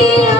you.